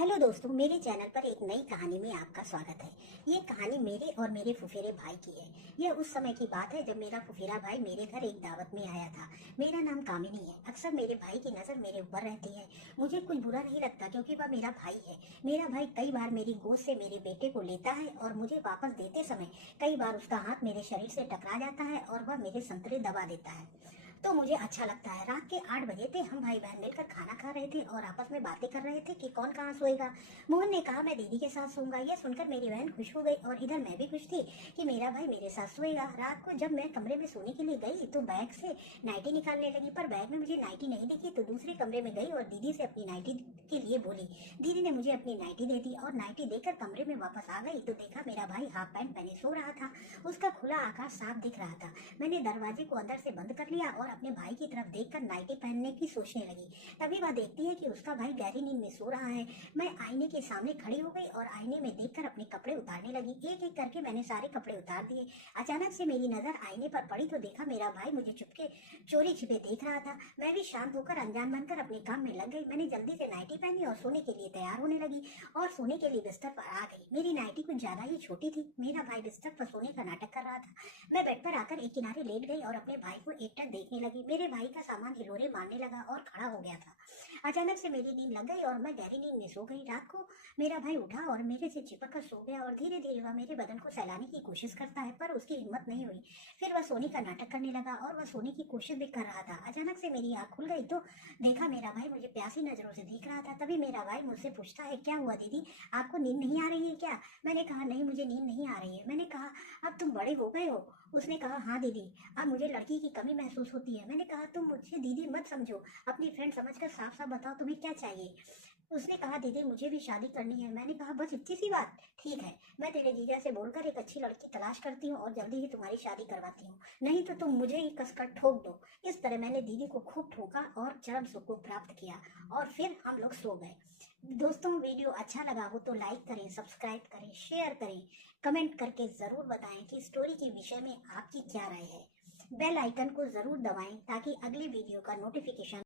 Hello दोस्तों, मेरे channel पर एक नई कहानी में आपका स्वागत है। ये कहानी मेरे और मेरे फुफेरे भाई की है। यह उस समय की बात है जब मेरा फुफेरा भाई मेरे घर एक दावत में आया था। मेरा नाम कामिनी है। अक्सर मेरे भाई की नज़र मेरे ऊपर रहती है। मुझे कुछ बुरा नहीं लगता क्योंकि वह मेरा भाई है। मेरा भाई कई बार मेरी गोद से मेरे बेटे को लेता है और मुझे वापस देते समय कई बार उसका हाथ मेरे शरीर से टकरा जाता है और वह मेरे संतरे दबा देता है, तो मुझे अच्छा लगता है। रात के 8 बजे थे। हम भाई बहन मिलकर खाना खा रहे थे और आपस में बातें कर रहे थे कि कौन कहाँ सोएगा। मोहन ने कहा मैं दीदी के साथ सोऊंगा। यह सुनकर मेरी बहन खुश हो गई और इधर मैं भी खुश थी कि मेरा भाई मेरे साथ सोएगा। रात को जब मैं कमरे में सोने के लिए गई तो बैग से नाइटी निकालने लगी, पर बैग में मुझे नाइटी नहीं दिखी। तो दूसरे कमरे में गई और दीदी से अपनी नाइटी के लिए बोली। दीदी ने मुझे अपनी नाइटी दे दी और नाइटी देकर कमरे में वापस आ गई तो देखा मेरा भाई हाफ पैंट पहने सो रहा था। उसका खुला आकाश साफ दिख रहा था। मैंने दरवाजे को अंदर से बंद कर लिया और अपने भाई की तरफ देखकर नाइटी पहनने की सोचने लगी। तभी वह देखती है कि उसका भाई गहरी नींद में सो रहा है। मैं आईने के सामने खड़ी हो गई और आईने में देखकर अपने कपड़े उतारने लगी। एक एक करके मैंने सारे कपड़े उतार दिए। अचानक से मेरी नजर आईने पर पड़ी तो देखा मेरा भाई मुझे चुपके चोरी छिपे देख रहा था। मैं भी शांत होकर अनजान बनकर अपने काम में लग गई। मैंने जल्दी से नाइटी पहनी और सोने के लिए तैयार होने लगी और सोने के लिए बिस्तर पर आ गई। मेरी नाइटी कुछ ज्यादा ही छोटी थी। मेरा भाई बिस्तर पर सोने का नाटक कर रहा था। मैं बेड पर आकर एक किनारे लेट गई और अपने भाई को एकटक देखने लगी। मेरे भाई का सामान हिलोरे मारने लगा और खड़ा हो गया था। अचानक से मेरी नींद लग गई और मैं गहरी नींद में सो गई। रात को मेरा भाई उठा और मेरे से चिपक कर सो गया और धीरे धीरे वह मेरे बदन को सहलाने की कोशिश करता है, पर उसकी हिम्मत नहीं हुई। फिर वह सोने का नाटक करने लगा और वह सोने की कोशिश भी कर रहा था। अचानक से मेरी आंख खुल गई तो देखा मेरा भाई मुझे प्यासी नजरों से देख रहा था। तभी मेरा भाई मुझसे पूछता है, क्या हुआ दीदी, आपको नींद नहीं आ रही है क्या? मैंने कहा, नहीं मुझे नींद नहीं आ रही है। मैंने कहा, अब तुम बड़े हो गए हो? उसने कहा, हाँ दीदी, अब मुझे लड़की की कमी महसूस होती है। मैंने कहा, तुम मुझे दीदी मत समझो, अपनी फ्रेंड समझकर साफ साफ बताओ तुम्हें क्या चाहिए। उसने कहा, दीदी मुझे भी शादी करनी है। मैंने कहा, बस इतनी सी बात? ठीक है, मैं तेरे जीजा से बोलकर एक अच्छी लड़की तलाश करती हूँ और जल्दी ही तुम्हारी शादी करवाती हूँ, नहीं तो तुम मुझे ही कसकर ठोक दो। इस तरह मैंने दीदी को खूब ठोका और चरम सुख को प्राप्त किया और फिर हम लोग सो गए। दोस्तों, वीडियो अच्छा लगा हो तो लाइक करें, सब्सक्राइब करें, शेयर करें, कमेंट करके जरूर बताएं कि स्टोरी के विषय में आपकी क्या राय है। बेल आइकन को जरूर दबाएं ताकि अगली वीडियो का नोटिफिकेशन